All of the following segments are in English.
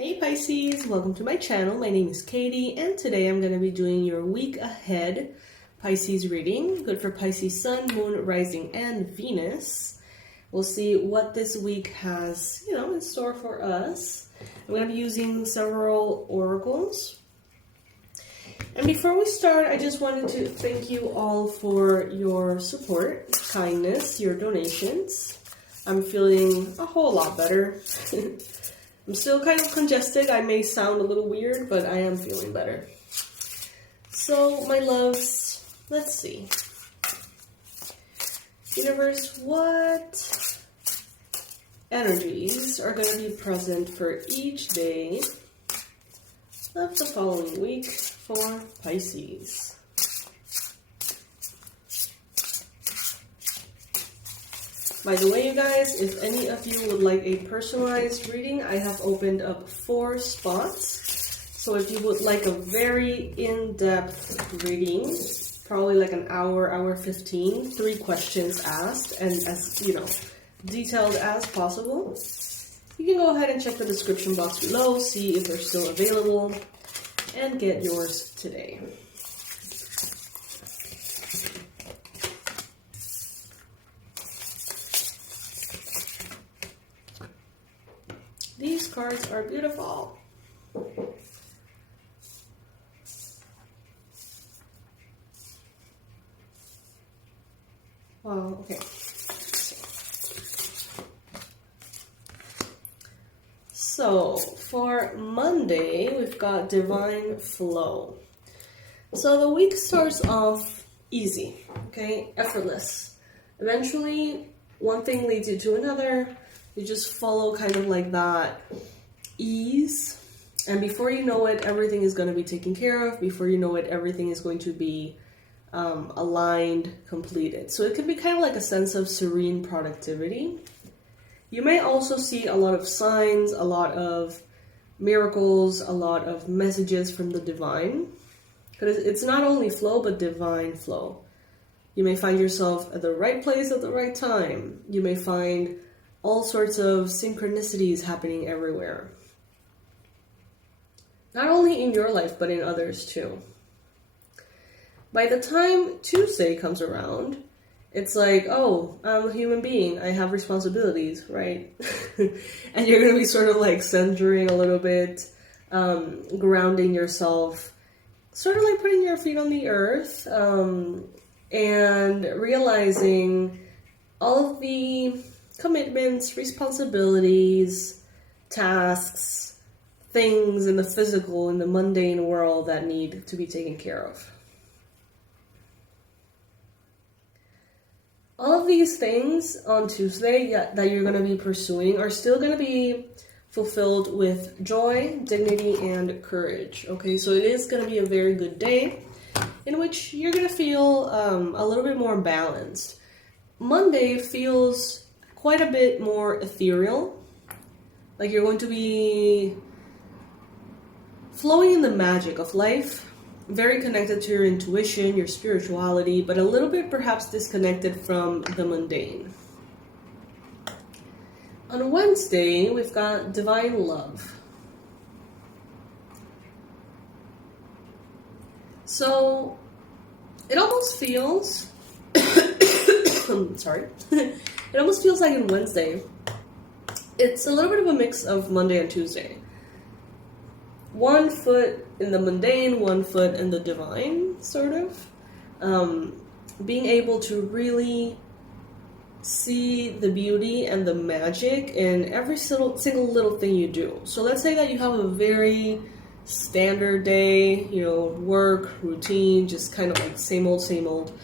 Hey Pisces, welcome to my channel. My name is Katie and today I'm going to be doing your week ahead Pisces reading. Good for Pisces Sun, Moon, Rising, and Venus. We'll see what this week has, in store for us. I'm going to be using several oracles. And before we start, I just wanted to thank you all for your support, kindness, your donations. I'm feeling a whole lot better. I'm still kind of congested. I may sound a little weird, but I am feeling better. So, my loves, let's see. Universe, what energies are going to be present for each day of the following week for Pisces? By the way, you guys, if any of you would like a personalized reading, I have opened up 4 spots. So if you would like a very in-depth reading, probably like an hour 15, 3 questions asked, and as, detailed as possible, you can go ahead and check the description box below, see if they're still available, and get yours today. These cards are beautiful. Wow, okay. So, for Monday, we've got Divine Flow. So the week starts off easy, okay? Effortless. Eventually, one thing leads you to another. You just follow kind of like that ease, and before you know it, everything is going to be taken care of. Before you know it, everything is going to be aligned, completed. So it can be kind of like a sense of serene productivity. You may also see a lot of signs, a lot of miracles, a lot of messages from the divine. Because it's not only flow, but divine flow. You may find yourself at the right place at the right time. You may find all sorts of synchronicities happening everywhere. Not only in your life, but in others too. By the time Tuesday comes around, it's like, oh, I'm a human being. I have responsibilities, right? And you're going to be sort of like centering a little bit, grounding yourself, sort of like putting your feet on the earth, and realizing all of the commitments, responsibilities, tasks, things in the physical, in the mundane world that need to be taken care of. All of these things on Tuesday that you're going to be pursuing are still going to be fulfilled with joy, dignity, and courage. Okay, so it is going to be a very good day in which you're going to feel a little bit more balanced. Monday feels quite a bit more ethereal, like you're going to be flowing in the magic of life, very connected to your intuition, your spirituality, but a little bit perhaps disconnected from the mundane. On Wednesday, we've got Divine Love. So it almost feels sorry. It almost feels like in Wednesday, it's a little bit of a mix of Monday and Tuesday. One foot in the mundane, one foot in the divine, sort of. Being able to really see the beauty and the magic in every single little thing you do. So let's say that you have a very standard day, work, routine, just kind of like same old.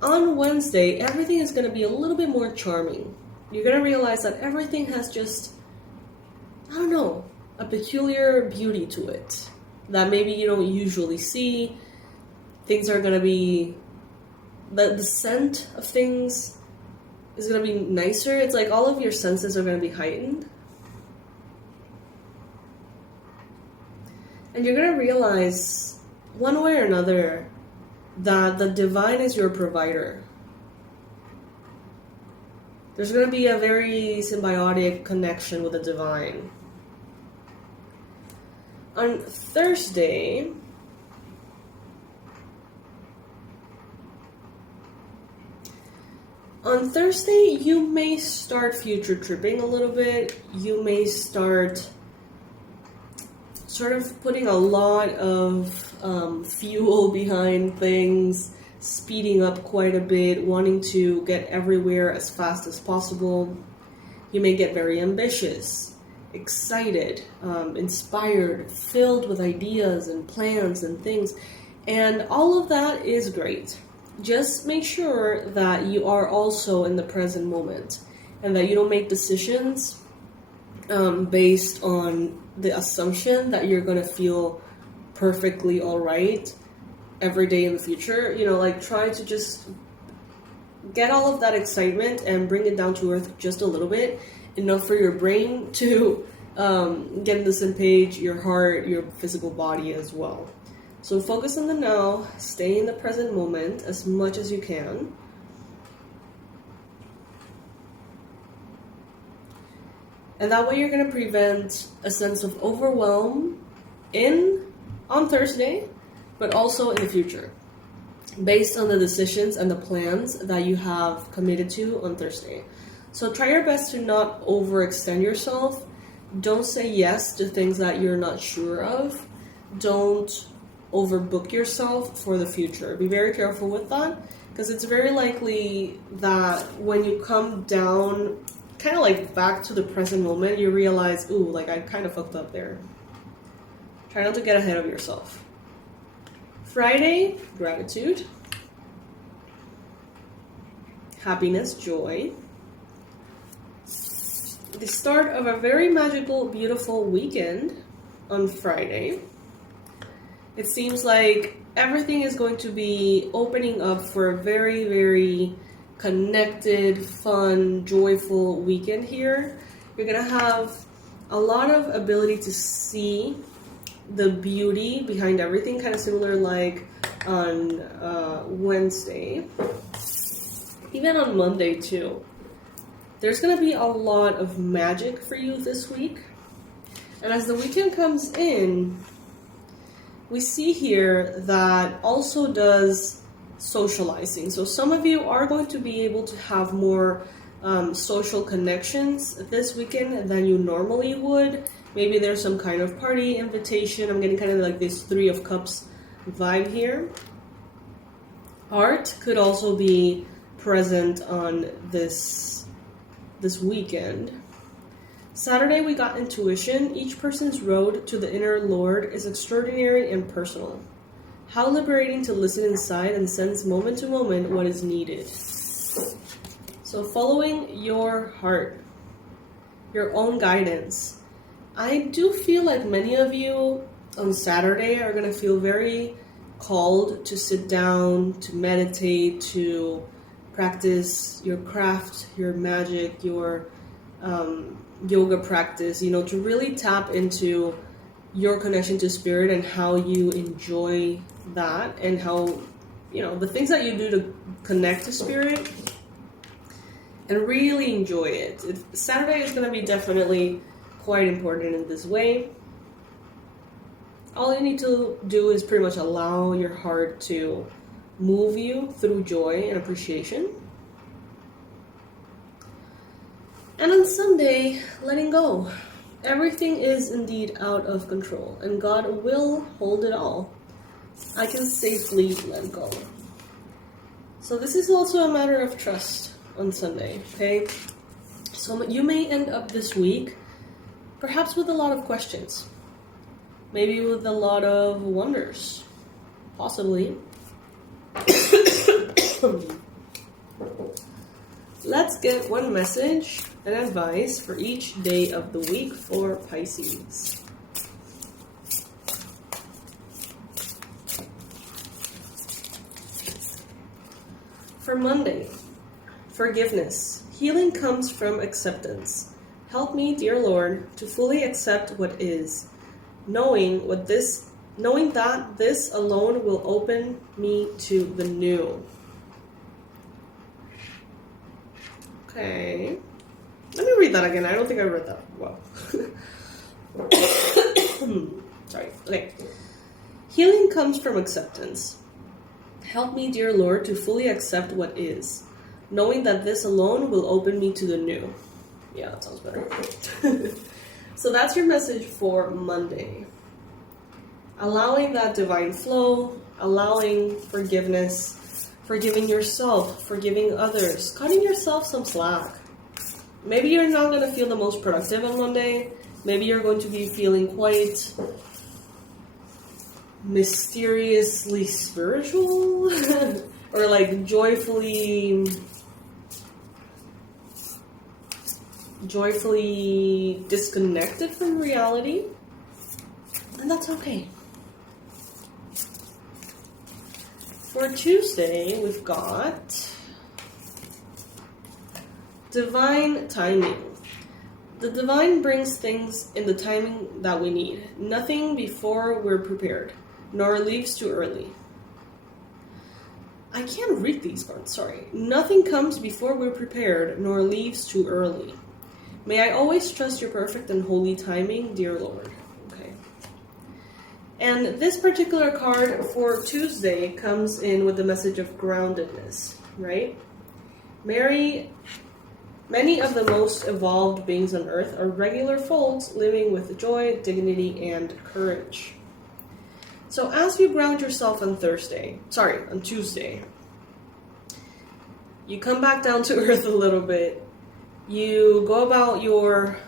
On Wednesday, everything is going to be a little bit more charming. You're going to realize that everything has just, a peculiar beauty to it that maybe you don't usually see. Things are going to be, the scent of things is going to be nicer. It's like all of your senses are going to be heightened. And you're going to realize, one way or another, that the divine is your provider. There's going to be a very symbiotic connection with the divine. On Thursday, you may start future tripping a little bit. You may start sort of putting a lot of fuel behind things, speeding up quite a bit, wanting to get everywhere as fast as possible. You may get very ambitious, excited, inspired, filled with ideas and plans and things. And all of that is great. Just make sure that you are also in the present moment and that you don't make decisions based on the assumption that you're going to feel perfectly all right every day in the future. You know, like try to just get all of that excitement and bring it down to earth just a little bit, enough for your brain to get on the same page, your heart, your physical body as well. So focus on the now, stay in the present moment as much as you can. And that way you're going to prevent a sense of overwhelm on Thursday, but also in the future, based on the decisions and the plans that you have committed to on Thursday. So try your best to not overextend yourself. Don't say yes to things that you're not sure of. Don't overbook yourself for the future. Be very careful with that, because it's very likely that when you come down kind of like back to the present moment, you realize, ooh, like I kind of fucked up there. Try not to get ahead of yourself. Friday, gratitude, happiness, joy. The start of a very magical, beautiful weekend on Friday. It seems like everything is going to be opening up for a very, very connected, fun, joyful weekend here. You're going to have a lot of ability to see the beauty behind everything, kind of similar like on Wednesday. Even on Monday too. There's going to be a lot of magic for you this week. And as the weekend comes in, we see here that also does socializing. So some of you are going to be able to have more social connections this weekend than you normally would. Maybe there's some kind of party invitation. I'm getting kind of like this Three of Cups vibe here. Art could also be present on this weekend. Saturday, we got intuition. Each person's road to the inner Lord is extraordinary and personal. How liberating to listen inside and sense moment to moment what is needed. So following your heart, your own guidance. I do feel like many of you on Saturday are going to feel very called to sit down, to meditate, to practice your craft, your magic, your yoga practice, you know, to really tap into your connection to spirit and how you enjoy that and how, you know, the things that you do to connect to spirit and really enjoy it. Saturday is going to be definitely quite important in this way. All you need to do is pretty much allow your heart to move you through joy and appreciation. And on Sunday, letting go. Everything is indeed out of control, and God will hold it all. I can safely let go. So this is also a matter of trust on Sunday, okay? So you may end up this week, perhaps with a lot of questions. Maybe with a lot of wonders. Possibly. Let's get one message and advice for each day of the week for Pisces. For Monday, forgiveness. Healing comes from acceptance. Help me, dear Lord, to fully accept what is, knowing that this alone will open me to the new. Okay. Let me read that again. I don't think I read that well. Sorry. Okay. Healing comes from acceptance. Help me, dear Lord, to fully accept what is, knowing that this alone will open me to the new. Yeah, that sounds better. So that's your message for Monday. Allowing that divine flow, allowing forgiveness, forgiving yourself, forgiving others, cutting yourself some slack. Maybe you're not going to feel the most productive on Monday. Maybe you're going to be feeling quite mysteriously spiritual or like joyfully disconnected from reality, and that's okay. For Tuesday, we've got divine timing. The divine brings things in the timing that we need. Nothing before we're prepared, nor leaves too early. I can't read these parts, sorry. Nothing comes before we're prepared, nor leaves too early. May I always trust your perfect and holy timing, dear Lord. Okay. And this particular card for Tuesday comes in with the message of groundedness, right? Many of the most evolved beings on earth are regular folks living with joy, dignity, and courage. So as you ground yourself on Tuesday, you come back down to earth a little bit. You go about your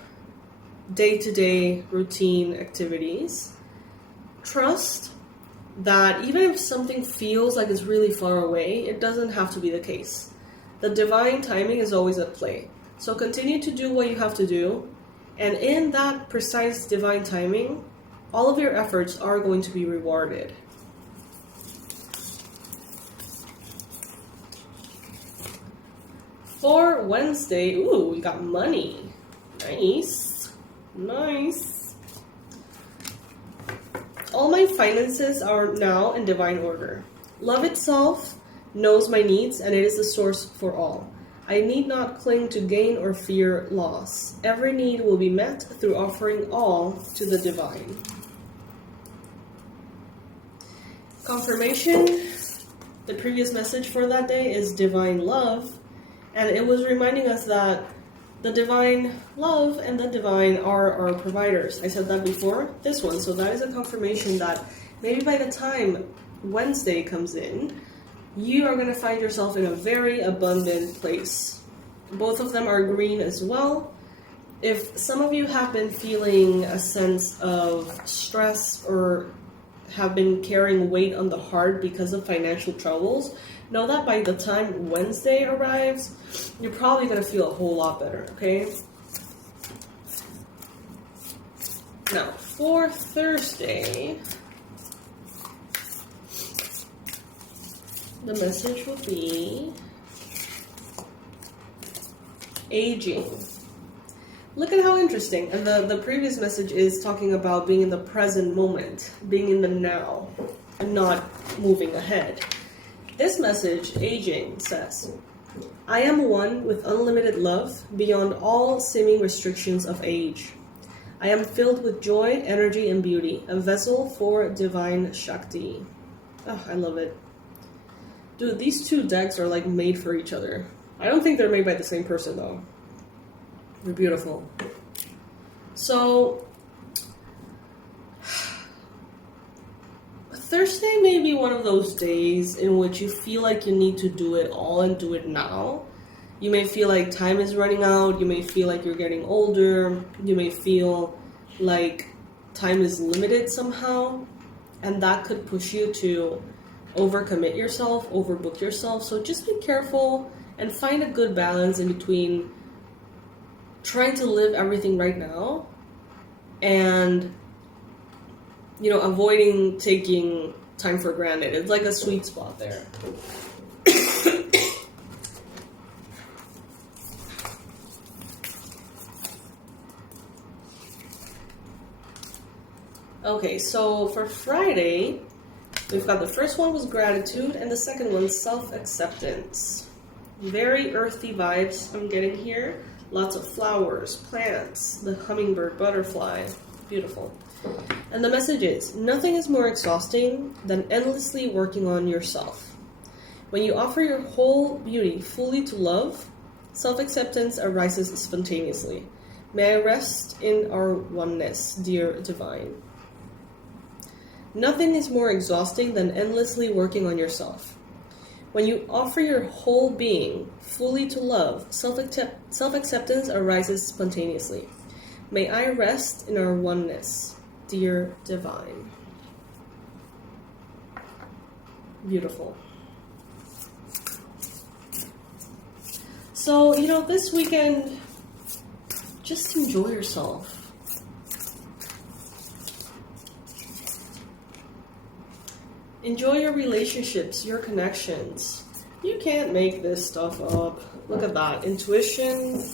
day-to-day routine activities. Trust that even if something feels like it's really far away, it doesn't have to be the case. The divine timing is always at play. So continue to do what you have to do. And in that precise divine timing, all of your efforts are going to be rewarded. For Wednesday, ooh, we got money. Nice. Nice. All my finances are now in divine order. Love itself knows my needs, and it is the source for all. I need not cling to gain or fear loss. Every need will be met through offering all to the divine. Confirmation. The previous message for that day is divine love, and it was reminding us that the divine love and the divine are our providers. I said that before, this one. So that is a confirmation that maybe by the time Wednesday comes in, you are going to find yourself in a very abundant place. Both of them are green as well. If some of you have been feeling a sense of stress or have been carrying weight on the heart because of financial troubles, know that by the time Wednesday arrives, you're probably going to feel a whole lot better, okay? Now, for Thursday, the message will be aging. Look at how interesting. And the previous message is talking about being in the present moment, being in the now, and not moving ahead. This message, aging, says, I am one with unlimited love beyond all seeming restrictions of age. I am filled with joy, energy, and beauty, a vessel for divine Shakti. Oh, I love it. Dude, these two decks are like made for each other. I don't think they're made by the same person though. They're beautiful. So, Thursday may be one of those days in which you feel like you need to do it all and do it now. You may feel like time is running out. You may feel like you're getting older. You may feel like time is limited somehow. And that could push you to overcommit yourself, overbook yourself. So just be careful and find a good balance in between trying to live everything right now and, you know, avoiding taking time for granted. It's like a sweet spot there. Okay, so for Friday, we've got the first one was gratitude and the second one self-acceptance. Very earthy vibes I'm getting here. Lots of flowers, plants, the hummingbird, butterfly. Beautiful. And the message is, nothing is more exhausting than endlessly working on yourself. When you offer your whole beauty fully to love, self-acceptance arises spontaneously. May I rest in our oneness, dear Divine. Nothing is more exhausting than endlessly working on yourself. When you offer your whole being fully to love, self-acceptance arises spontaneously. May I rest in our oneness, dear Divine. Beautiful. So, this weekend, just enjoy yourself. Enjoy your relationships, your connections. You can't make this stuff up. Look at that. Intuition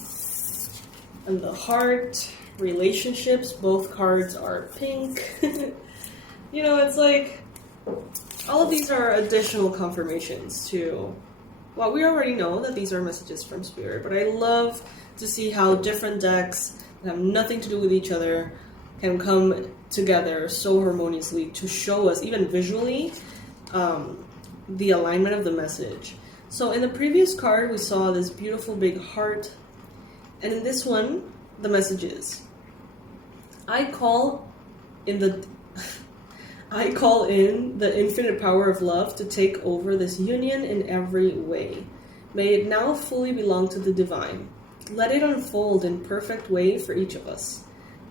and the heart, relationships, both cards are pink. It's like all of these are additional confirmations to what we already know, that these are messages from Spirit. But I love to see how different decks that have nothing to do with each other can come together so harmoniously to show us, even visually, the alignment of the message. So in the previous card, we saw this beautiful big heart. And in this one, the message is, I call in the infinite power of love to take over this union in every way. May it now fully belong to the divine. Let it unfold in perfect way for each of us.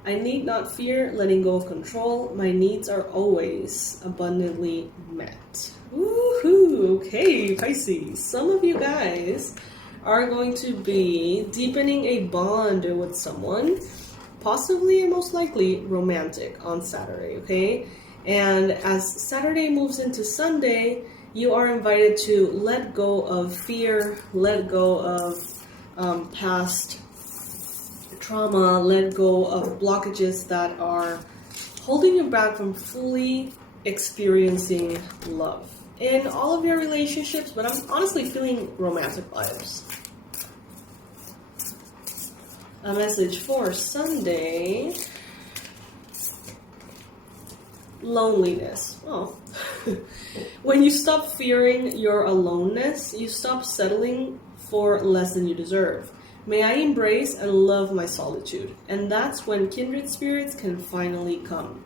I need not fear letting go of control. My needs are always abundantly met. Woohoo! Okay, Pisces. Some of you guys are going to be deepening a bond with someone, possibly and most likely romantic, on Saturday, okay? And as Saturday moves into Sunday, you are invited to let go of fear, let go of past trauma, let go of blockages that are holding you back from fully experiencing love in all of your relationships, but I'm honestly feeling romantic vibes. A message for Sunday. Loneliness. Oh. When you stop fearing your aloneness, you stop settling for less than you deserve. May I embrace and love my solitude. And that's when kindred spirits can finally come.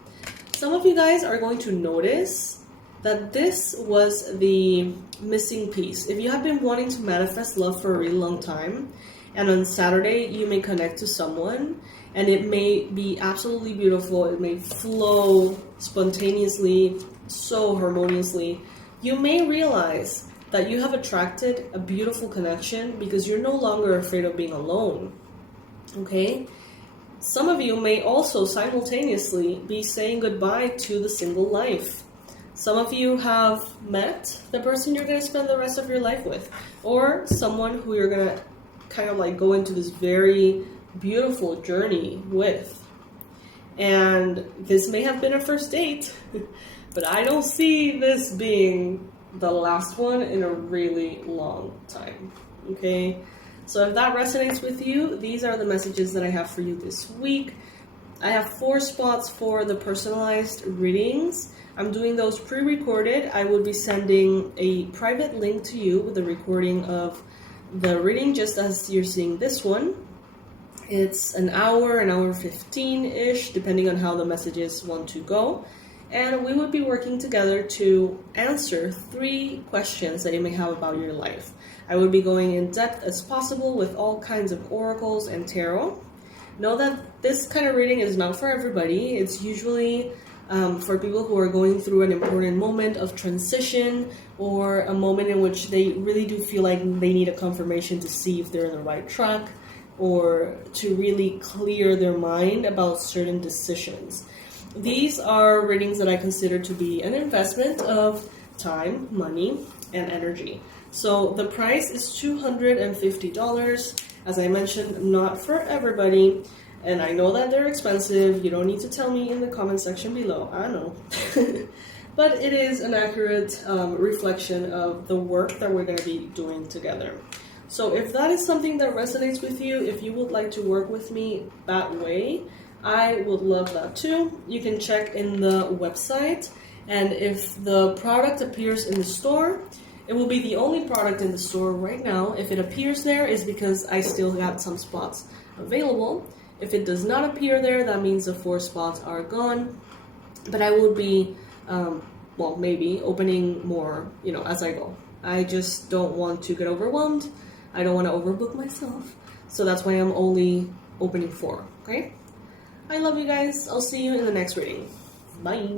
Some of you guys are going to notice that this was the missing piece. If you have been wanting to manifest love for a really long time, and on Saturday you may connect to someone, and it may be absolutely beautiful, it may flow spontaneously, so harmoniously, you may realize that you have attracted a beautiful connection because you're no longer afraid of being alone, okay? Some of you may also simultaneously be saying goodbye to the single life. Some of you have met the person you're going to spend the rest of your life with, or someone who you're going to kind of like go into this very beautiful journey with. And this may have been a first date, but I don't see this being the last one in a really long time, okay? So if that resonates with you, these are the messages that I have for you this week. I have 4 spots for the personalized readings. I'm doing those pre-recorded. I will be sending a private link to you with a recording of the reading, just as you're seeing this one. It's an hour 15-ish, depending on how the messages want to go. And we would be working together to answer 3 questions that you may have about your life. I would be going in depth as possible with all kinds of oracles and tarot. Know that this kind of reading is not for everybody. It's usually for people who are going through an important moment of transition, or a moment in which they really do feel like they need a confirmation to see if they're in the right track, or to really clear their mind about certain decisions. These are readings that I consider to be an investment of time, money, and energy. So the price is $250. As I mentioned, not for everybody. And I know that they're expensive. You don't need to tell me in the comment section below. I know. But it is an accurate reflection of the work that we're going to be doing together. So if that is something that resonates with you, if you would like to work with me that way, I would love that too. You can check in the website, and if the product appears in the store, it will be the only product in the store right now. If it appears there, it's because I still got some spots available. If it does not appear there, that means the 4 spots are gone. But I will be, well, maybe opening more, as I go. I just don't want to get overwhelmed. I don't want to overbook myself. So that's why I'm only opening 4, okay? I love you guys. I'll see you in the next reading. Bye.